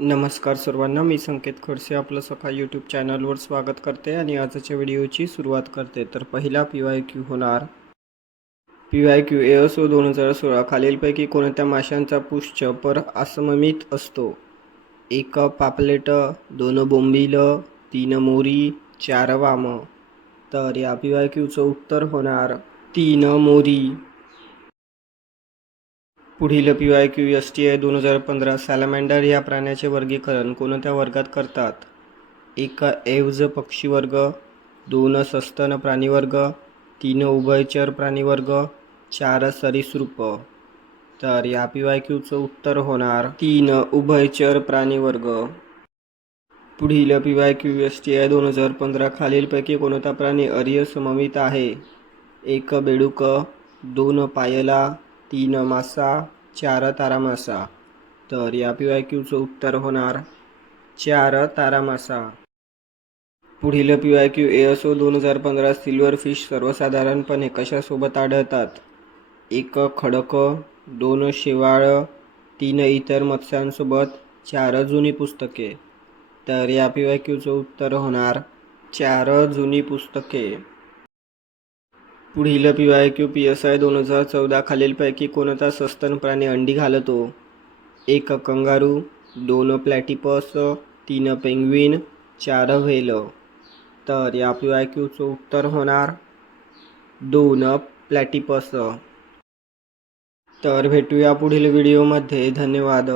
नमस्कार सर्वांना मी संकेत खडसे आपलं सखा यूट्यूब चॅनलवर स्वागत करते आणि आजच्या व्हिडिओची सुरुवात करते. तर पहिला पी वाय क्यू होणार. पी वाय क्यू एअसो दोन हजार सोळा खालीलपैकी कोणत्या माशांचा पुष्च पर असममित असतो? एक पापलेट दोन बोंबील तीन मोरी चार वाम. तर या पी वाय क्यूचं उत्तर होणार तीन मोरी. पुढील P Y Q S T I दोन हजार पंधरा सॅलमँडर या प्राण्याचे वर्गीकरण कोणत्या वर्गात करतात? एक एवज पक्षीवर्ग दोन सस्तन प्राणीवर्ग तीन उभयचर प्राणीवर्ग चार सरीसृप. तर या पी वाय क्यूचं उत्तर होणार तीन उभयचर प्राणीवर्ग. पुढील P Y Q S T I दोन हजार पंधरा खालीलपैकी कोणता प्राणी अर्य सममित आहे? एक बेडूक दोन पायला तीन मासा चार तारा मासा. तर या पी वाय क्यूचं उत्तर होणार चार तारा मासा. पुढील पी वाय क्यू ए असो दोन हजार पंधरा सिल्वर फिश सर्वसाधारणपणे कशासोबत आढळतात? एक खडक दोन शेवाळ तीन इतर मत्स्यांसोबत चार जुनी पुस्तके. तर या पी वाय क्यूचं उत्तर होणार चार जुनी पुस्तके. पुढील P Y Q P S I दोन हजार चौदा खालीलपैकी कोणता सस्तन प्राणी अंडी घालतो? एक कंगारू दोन प्लॅटिपस तीन पेंग्विन चार व्हेल. तर या पी वाय क्यूचं उत्तर होणार दोन प्लॅटिपस. तर भेटूया पुढील व्हिडिओमध्ये. धन्यवाद.